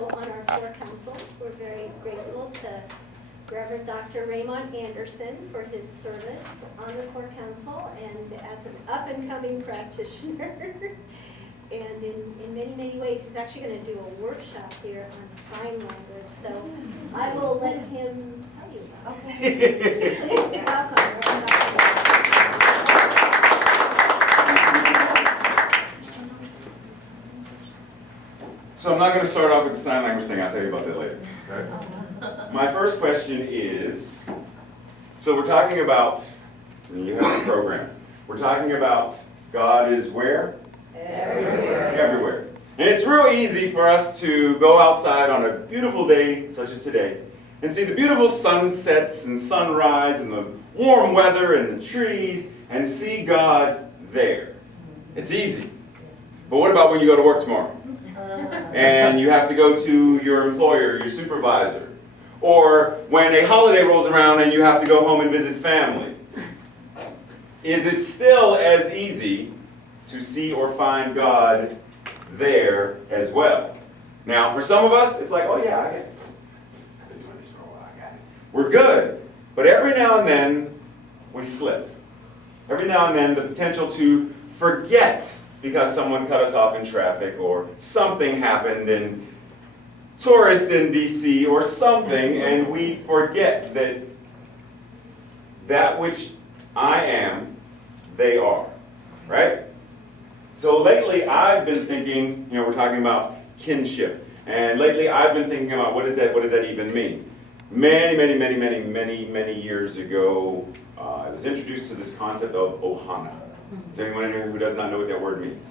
also on our core council. We're very grateful to Reverend Dr. Raymond Anderson for his service on the core council and as an up-and-coming practitioner. And in many, many ways, he's actually going to do a workshop here on sign language. So I will let him tell you about it. So I'm not going to start off with the sign language thing. I'll tell you about that later. Okay? My first question is, so we're talking about, you have the program, we're talking about God is where? Everywhere. Everywhere. And it's real easy for us to go outside on a beautiful day such as today and see the beautiful sunsets and sunrise and the warm weather and the trees and see God there. It's easy. But what about when you go to work tomorrow? And you have to go to your employer, your supervisor. Or when a holiday rolls around and you have to go home and visit family. Is it still as easy to see or find God there as well? Now, for some of us, it's like, oh yeah, I get it. I've been doing this for a while, I got it. We're good. But every now and then, we slip. Every now and then, the potential to forget because someone cut us off in traffic or something happened and tourists in D.C. or something, and we forget that that which I am, they are, right? So lately I've been thinking, we're talking about kinship, and lately I've been thinking about what does that even mean? Many years ago, I was introduced to this concept of Ohana. Is anyone in here who does not know what that word means?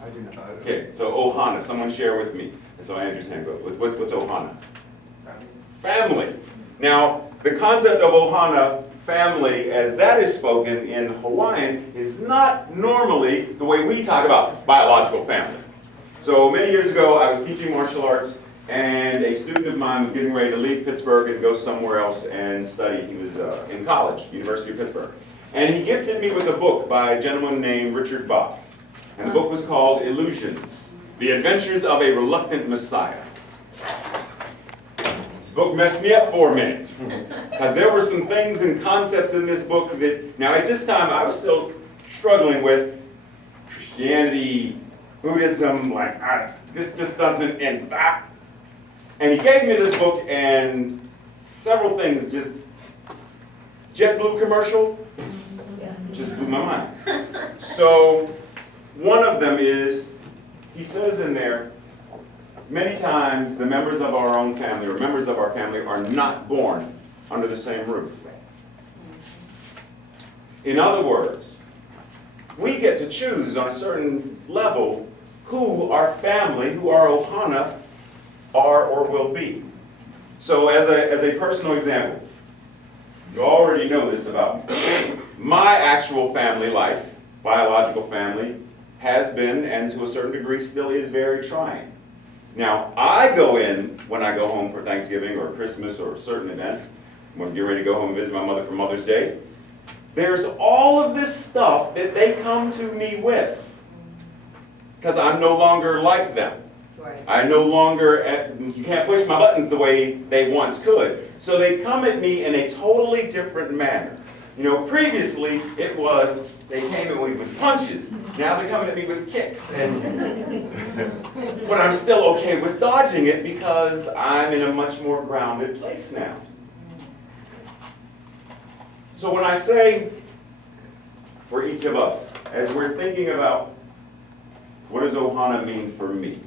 I do not. Okay, so Ohana, someone share with me. And so Andrew's hand goes. What's Ohana? Family. Now, the concept of Ohana, family, as that is spoken in Hawaiian, is not normally the way we talk about biological family. So many years ago, I was teaching martial arts, and a student of mine was getting ready to leave Pittsburgh and go somewhere else and study. He was in college, University of Pittsburgh. And he gifted me with a book by a gentleman named Richard Bach. And the book was called Illusions, The Adventures of a Reluctant Messiah. This book messed me up for a minute. Because there were some things and concepts in this book that, now at this time I was still struggling with Christianity, Buddhism, this just doesn't end. And he gave me this book and several things, just JetBlue commercial, just blew my mind. So one of them is, he says in there, many times the members of our own family or members of our family are not born under the same roof. In other words, we get to choose on a certain level who our family, who our Ohana are or will be. So as a personal example, you already know this about me. My actual family life, biological family, has been, and to a certain degree still is, very trying. Now, I go in when I go home for Thanksgiving or Christmas or certain events, when I get ready to go home and visit my mother for Mother's Day, there's all of this stuff that they come to me with, because I'm no longer like them. Right. I no longer, you can't push my buttons the way they once could. So they come at me in a totally different manner. Previously it was, they came at me with punches. Now they're coming at me with kicks. But I'm still okay with dodging it because I'm in a much more grounded place now. So when I say, for each of us, as we're thinking about what does Ohana mean for me?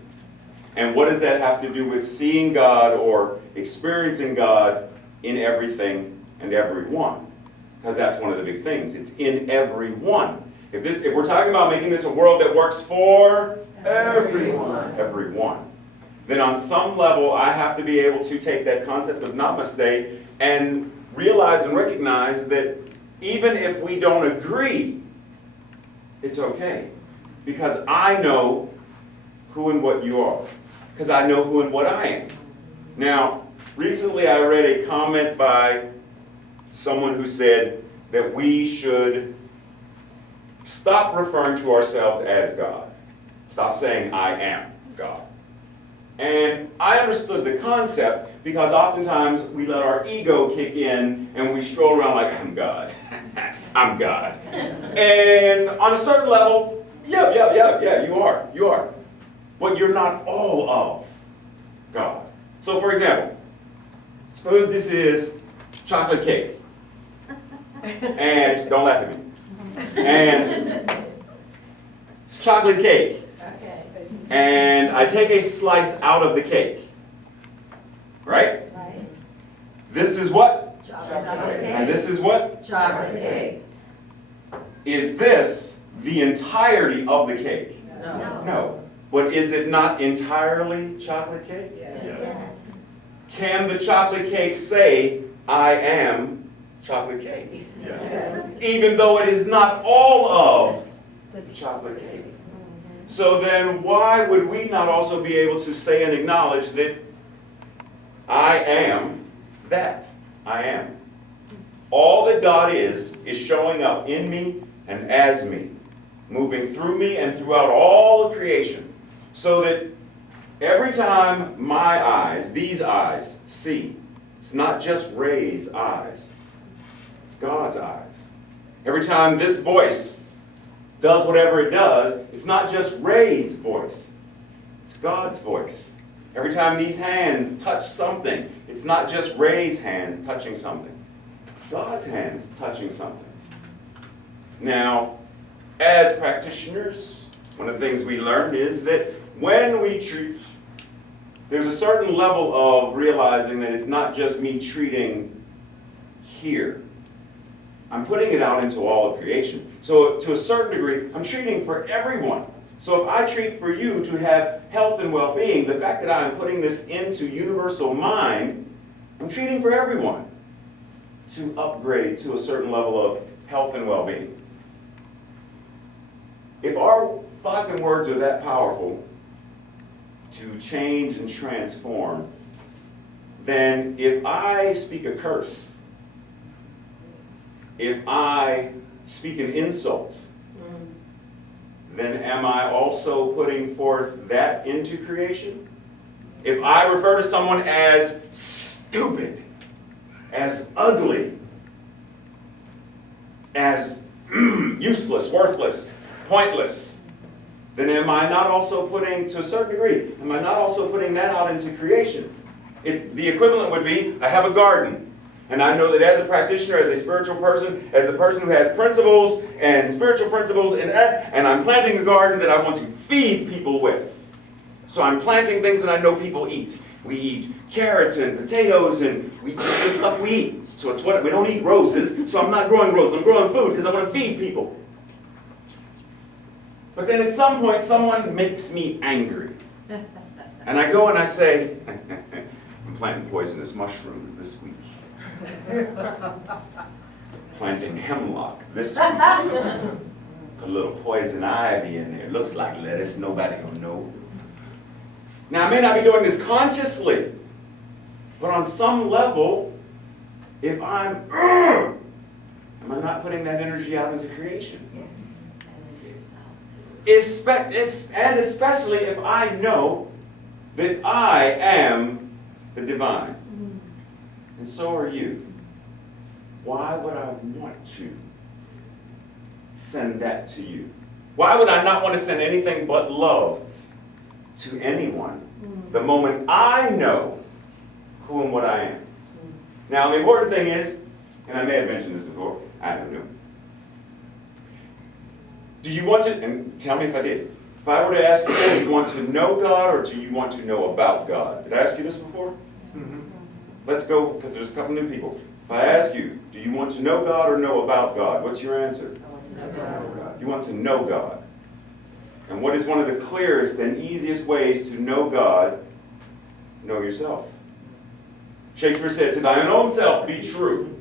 And what does that have to do with seeing God or experiencing God in everything and everyone? Because that's one of the big things. It's in everyone. If we're talking about making this a world that works for everyone, then on some level I have to be able to take that concept of namaste and realize and recognize that even if we don't agree, it's okay. Because I know who and what you are. Because I know who and what I am. Now, recently I read a comment by someone who said that we should stop referring to ourselves as God. Stop saying, I am God. And I understood the concept because oftentimes we let our ego kick in and we stroll around like, I'm God. I'm God. And on a certain level, yeah, you are. But you're not all of God. So for example, suppose this is chocolate cake. And don't laugh at me. And chocolate cake. Okay. And I take a slice out of the cake. Right? Right. This is what? Chocolate And cake. this is what? Chocolate cake. Is this the entirety of the cake? No. No. But is it not entirely chocolate cake? Yes. Can the chocolate cake say, I am chocolate cake? Yes. Even though it is not all of the chocolate cake. So then why would we not also be able to say and acknowledge that I am that? I am. All that God is showing up in me and as me, moving through me and throughout all of creation. So that every time my eyes, these eyes, see, it's not just Ray's eyes, it's God's eyes. Every time this voice does whatever it does, it's not just Ray's voice, it's God's voice. Every time these hands touch something, it's not just Ray's hands touching something, it's God's hands touching something. Now, as practitioners, one of the things we learned is that when we treat, there's a certain level of realizing that it's not just me treating here. I'm putting it out into all of creation. So to a certain degree, I'm treating for everyone. So if I treat for you to have health and well-being, the fact that I'm putting this into universal mind, I'm treating for everyone to upgrade to a certain level of health and well-being. If our thoughts and words are that powerful to change and transform, then if I speak a curse, if I speak an insult, then am I also putting forth that into creation? If I refer to someone as stupid, as ugly, as useless, worthless, pointless, then am I not also putting, to a certain degree, am I not also putting that out into creation? If the equivalent would be, I have a garden, and I know that as a practitioner, as a spiritual person, as a person who has principles and spiritual principles, and I'm planting a garden that I want to feed people with. So I'm planting things that I know people eat. We eat carrots and potatoes, and this is the stuff we eat. So it's what we don't eat roses, so I'm not growing roses. I'm growing food because I want to feed people. But then at some point, someone makes me angry. And I go and I say, I'm planting poisonous mushrooms this week. Planting hemlock this week. Put a little poison ivy in there. Looks like lettuce. Nobody will know. Now, I may not be doing this consciously, but on some level, if am I not putting that energy out into creation? And especially if I know that I am the divine. And so are you. Why would I want to send that to you? Why would I not want to send anything but love to anyone the moment I know who and what I am? Now, the important thing is, and I may have mentioned this before, I don't know. Do you want to, and tell me if I did, if I were to ask you, do you want to know God or do you want to know about God? Did I ask you this before? Let's go, because there's a couple new people. If I ask you, do you want to know God or know about God? What's your answer? You want to know God. And what is one of the clearest and easiest ways to know God? Know yourself. Shakespeare said, to thine own self be true.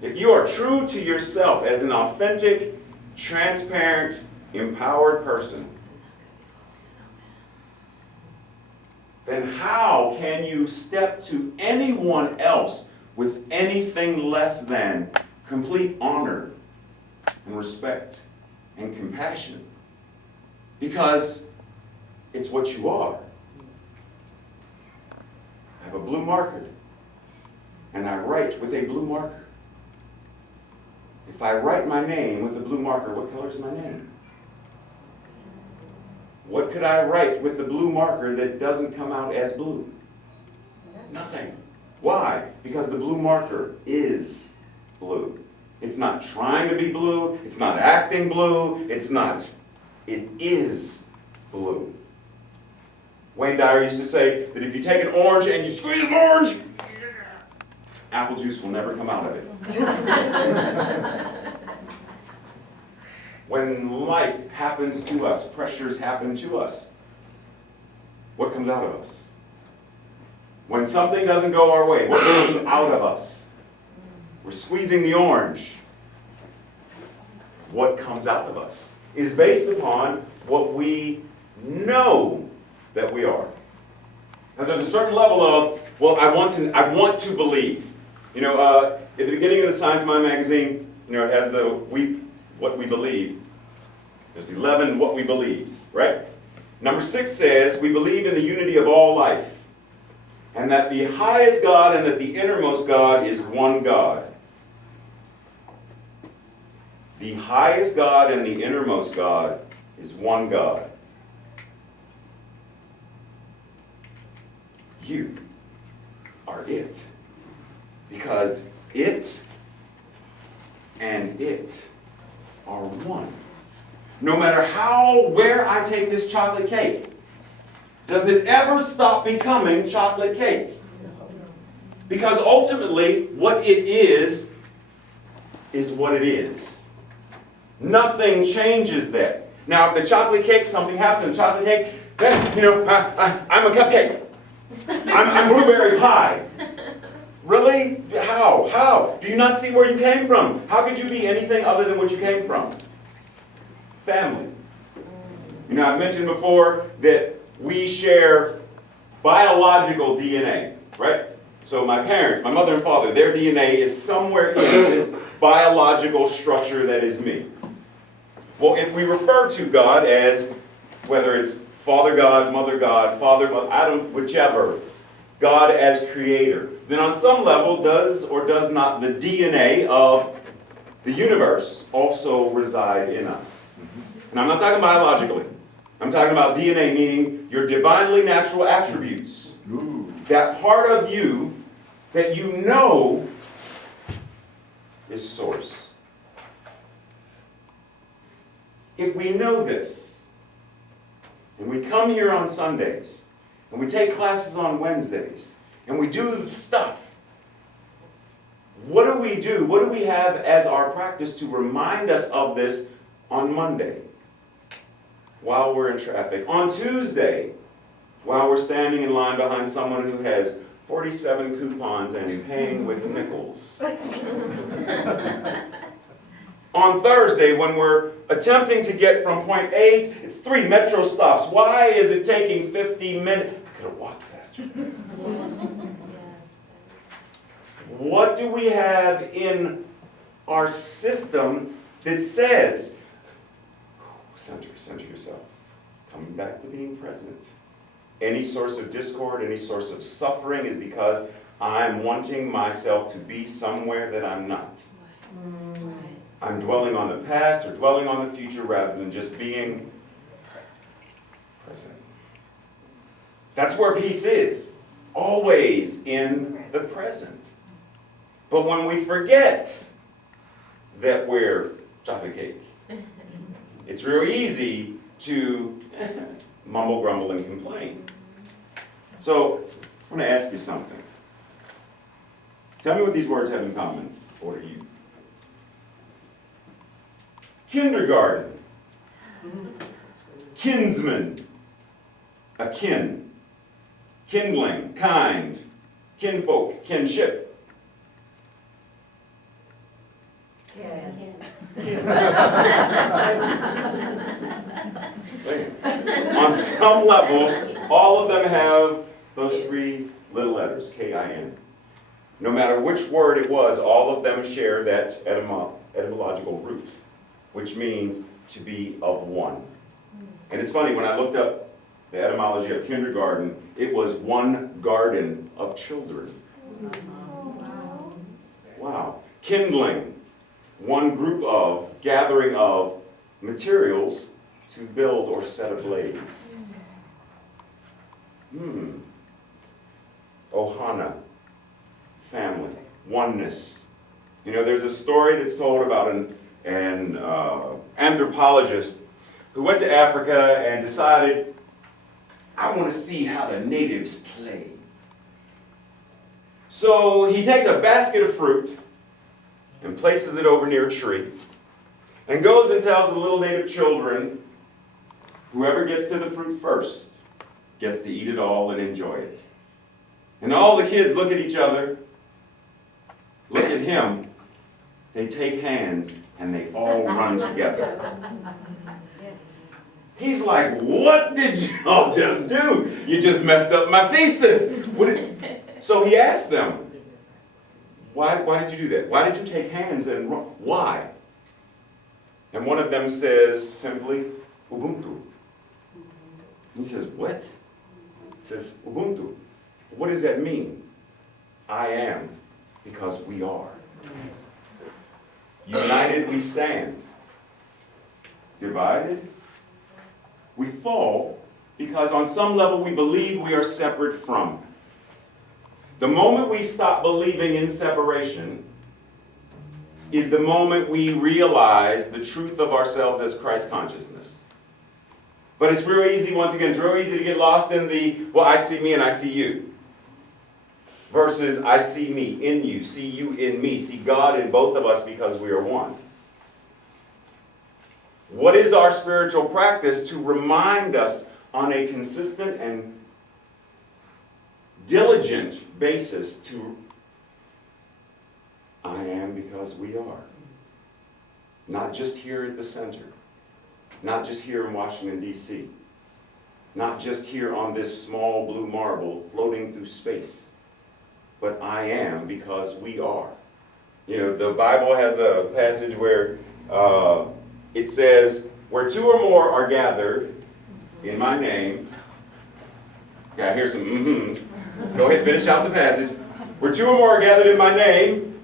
If you are true to yourself as an authentic, transparent, empowered person, then how can you step to anyone else with anything less than complete honor and respect and compassion? Because it's what you are. I have a blue marker. And I write with a blue marker. If I write my name with a blue marker, what color is my name? What could I write with the blue marker that doesn't come out as blue? Nothing. Why? Because the blue marker is blue. It's not trying to be blue. It's not acting blue. It is blue. Wayne Dyer used to say that if you take an orange and you squeeze an orange, apple juice will never come out of it. When life happens to us, pressures happen to us, what comes out of us? When something doesn't go our way, what comes out of us? We're squeezing the orange. What comes out of us is based upon what we know that we are. Now there's a certain level of, well, I want to believe. You know, at the beginning of the Science Mind magazine, you know, it has what we believe. There's 11 what we believe, right? Number 6 says, we believe in the unity of all life, and that the highest God and that the innermost God is one God. The highest God and the innermost God is one God. You are it. Because it and it are one. No matter where I take this chocolate cake, does it ever stop becoming chocolate cake? Because ultimately, what it is what it is. Nothing changes that. Now, if the chocolate cake, something happens in the chocolate cake, then, you know, I'm a cupcake. I'm blueberry pie. Really? How? Do you not see where you came from? How could you be anything other than what you came from? Family. You know, I've mentioned before that we share biological DNA, right? So my parents, my mother and father, their DNA is somewhere in this biological structure that is me. Well, if we refer to God as, whether it's Father God, Mother God, Father, Adam, whichever, God as creator, then on some level does or does not the DNA of the universe also reside in us? And I'm not talking biologically. I'm talking about DNA, meaning your divinely natural attributes. Ooh. That part of you that you know is source. If we know this, and we come here on Sundays, and we take classes on Wednesdays, and we do the stuff, what do we do? What do we have as our practice to remind us of this on Monday, while we're in traffic? On Tuesday, while we're standing in line behind someone who has 47 coupons and paying with nickels. On Thursday, when we're attempting to get from point A, it's 3 metro stops. Why is it taking 50 minutes? I could have walked faster. What do we have in our system that says, center yourself, coming back to being present? Any source of discord, any source of suffering is because I'm wanting myself to be somewhere that I'm not. I'm dwelling on the past or dwelling on the future rather than just being present. That's where peace is, always in the present. But when we forget that we're chocolate cake, it's real easy to mumble, grumble, and complain. So, I'm going to ask you something. Tell me what these words have in common for you. Kindergarten. Kinsman. Akin. Kindling. Kind. Kinfolk. Kinship. On some level, all of them have those 3 little letters, K-I-N. No matter which word it was, all of them share that etymological root, which means to be of one. And it's funny, when I looked up the etymology of kindergarten, it was one garden of children. Wow. Kindling, one group of, gathering of materials to build or set ablaze. Ohana, family, oneness. You know, there's a story that's told about an anthropologist who went to Africa and decided, I want to see how the natives play. So he takes a basket of fruit and places it over near a tree and goes and tells the little native children, whoever gets to the fruit first gets to eat it all and enjoy it. And all the kids look at each other, look at him, they take hands, and they all run together. He's like, what did y'all just do? You just messed up my thesis. So he asked them, why did you do that? Why did you take hands and run? Why? And one of them says simply, Ubuntu. He says, what? He says, Ubuntu. What does that mean? I am, because we are. United we stand. Divided we fall, because on some level we believe we are separate from. The moment we stop believing in separation is the moment we realize the truth of ourselves as Christ consciousness. But it's real easy, once again, it's real easy to get lost in the, well, I see me and I see you. Versus, I see me in you, see you in me, see God in both of us because we are one. What is our spiritual practice to remind us on a consistent and diligent basis to, I am because we are. Not just here at the center. Not just here in Washington, D.C. Not just here on this small blue marble floating through space. But I am because we are. You know, the Bible has a passage where it says, where two or more are gathered in my name. Yeah, here's some mm-hmms. Go ahead, finish out the passage. Where two or more are gathered in my name,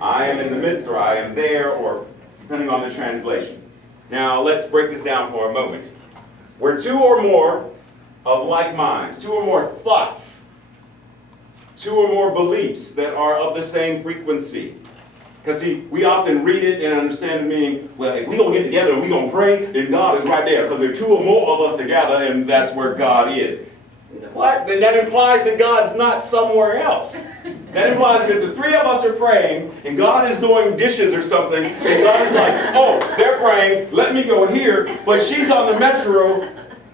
I am in the midst, or I am there, or depending on the translation. Now, let's break this down for a moment. Where two or more of like minds, two or more thoughts, two or more beliefs that are of the same frequency. Because see, we often read it and understand the meaning, well, if we're going to get together and we're going to pray, then God is right there. Because there are two or more of us together, and that's where God is. What? Then that implies that God's not somewhere else. That implies that if the three of us are praying, and God is doing dishes or something, and God is like, oh, they're praying, let me go here, but she's on the metro.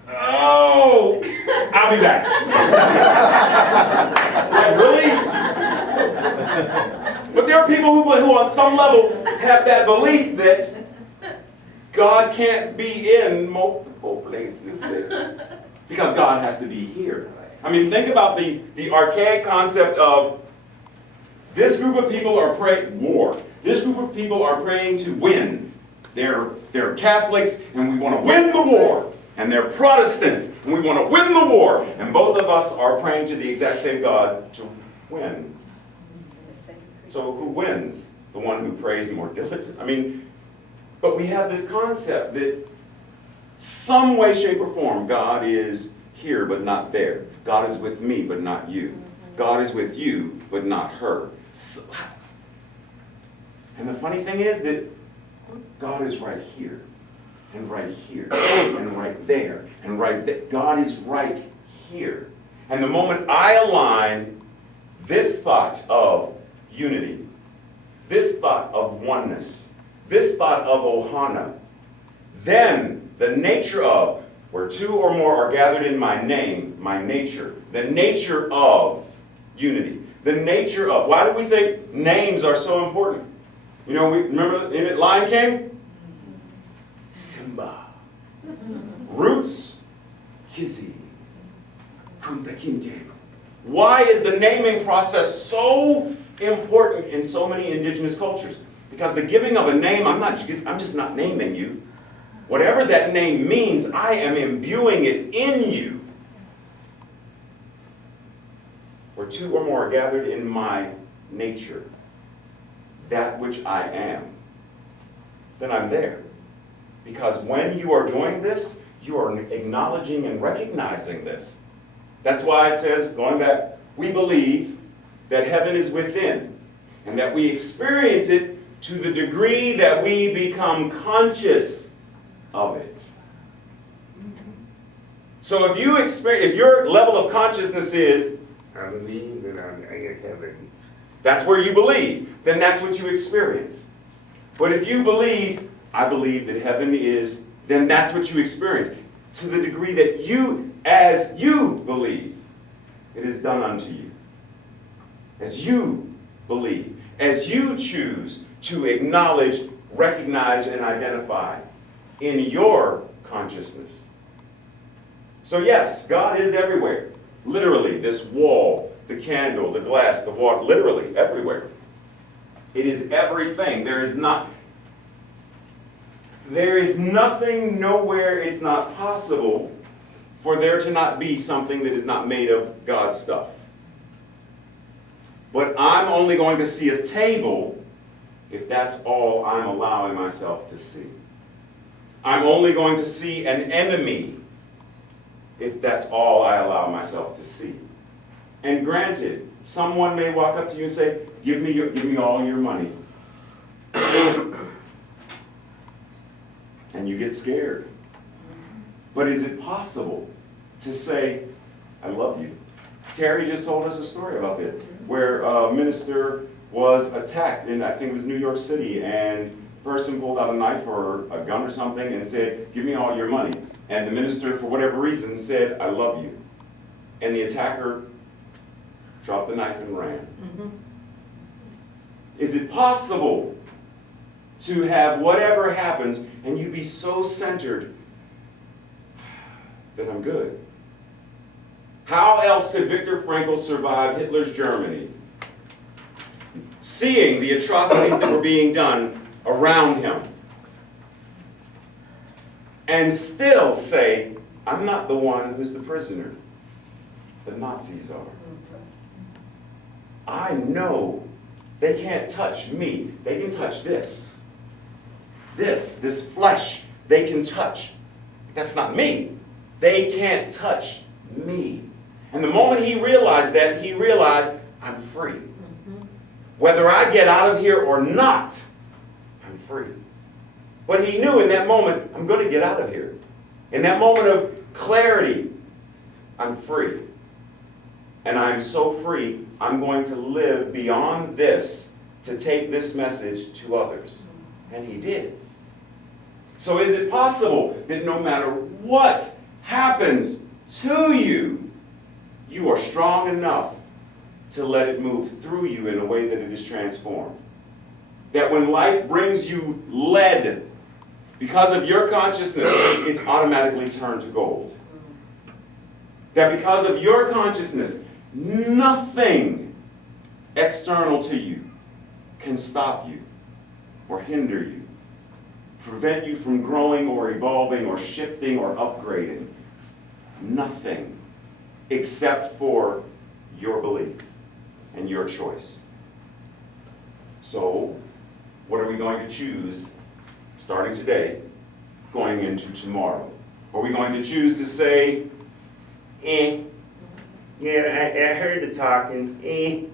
Oh, I'll be back. Like, really? But there are people who on some level have that belief that God can't be in multiple places because God has to be here. I mean, think about the archaic concept of this group of people are praying war. This group of people are praying to win. They're Catholics and we want to win the war. And they're Protestants and we want to win the war. And both of us are praying to the exact same God to win. So who wins? The one who prays more diligently. I mean, but we have this concept that some way, shape, or form, God is here but not there. God is with me but not you. God is with you but not her. So, and the funny thing is that God is right here. And right here, and right there, and right there. God is right here. And the moment I align this thought of unity, this thought of oneness, this thought of Ohana, then the nature of, where two or more are gathered in my name, my nature, the nature of unity, the nature of, why do we think names are so important? You know, we remember in Lion King? Simba. Roots, Kizzy. Kunta Kinte. Why is the naming process so important in so many indigenous cultures? Because the giving of a name, I'm just not naming you. Whatever that name means, I am imbuing it in you. Where two or more are gathered in my nature, that which I am, then I'm there. Because when you are doing this, you are acknowledging and recognizing this. That's why it says, going back, we believe that heaven is within, and that we experience it to the degree that we become conscious of it. So if your level of consciousness is, I believe that I'm in heaven. that's where you believe, then that's what you experience. But if you believe, I believe that heaven is, then that's what you experience. To the degree that you, as you believe, it is done unto you. As you believe, as you choose to acknowledge, recognize, and identify in your consciousness. So yes, God is everywhere. Literally, this wall, the candle, the glass, the water, literally everywhere. It is everything. There is nothing, nowhere it's not possible for there to not be something that is not made of God's stuff. But I'm only going to see a table if that's all I'm allowing myself to see. I'm only going to see an enemy if that's all I allow myself to see. And granted, someone may walk up to you and say, give me all your money. And you get scared. But is it possible to say, I love you? Terry just told us a story about it, where a minister was attacked in, I think it was New York City, and the person pulled out a knife or a gun or something and said, give me all your money. And the minister, for whatever reason, said, I love you. And the attacker dropped the knife and ran. Mm-hmm. Is it possible to have whatever happens and you be so centered that I'm good? How else could Viktor Frankl survive Hitler's Germany? Seeing the atrocities that were being done around him. And still say, I'm not the one who's the prisoner. The Nazis are. I know they can't touch me. They can touch this. This flesh, they can touch. That's not me. They can't touch me. And the moment he realized that, he realized, I'm free. Whether I get out of here or not, I'm free. But he knew in that moment, I'm going to get out of here. In that moment of clarity, I'm free. And I'm so free, I'm going to live beyond this to take this message to others. And he did. So is it possible that no matter what happens to you, you are strong enough to let it move through you in a way that it is transformed? That when life brings you lead, because of your consciousness, it's automatically turned to gold. That because of your consciousness, nothing external to you can stop you or hinder you, prevent you from growing or evolving or shifting or upgrading. Nothing except for your belief and your choice. So, what are we going to choose starting today, going into tomorrow? Are we going to choose to say, yeah, I heard the talking,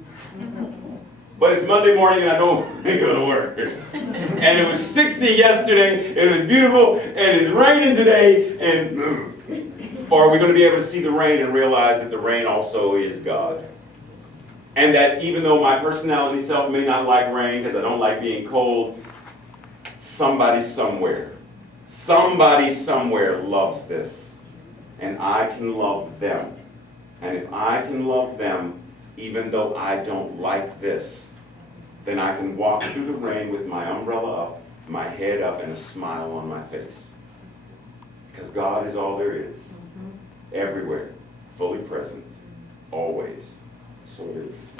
but it's Monday morning and I don't want to go to work. And it was 60 yesterday, it was beautiful, and it's raining today, and or are we going to be able to see the rain and realize that the rain also is God? And that even though my personality self may not like rain because I don't like being cold, somebody somewhere loves this. And I can love them. And if I can love them, even though I don't like this, then I can walk through the rain with my umbrella up, my head up, and a smile on my face. Because God is all there is. Everywhere, fully present, always. So it is.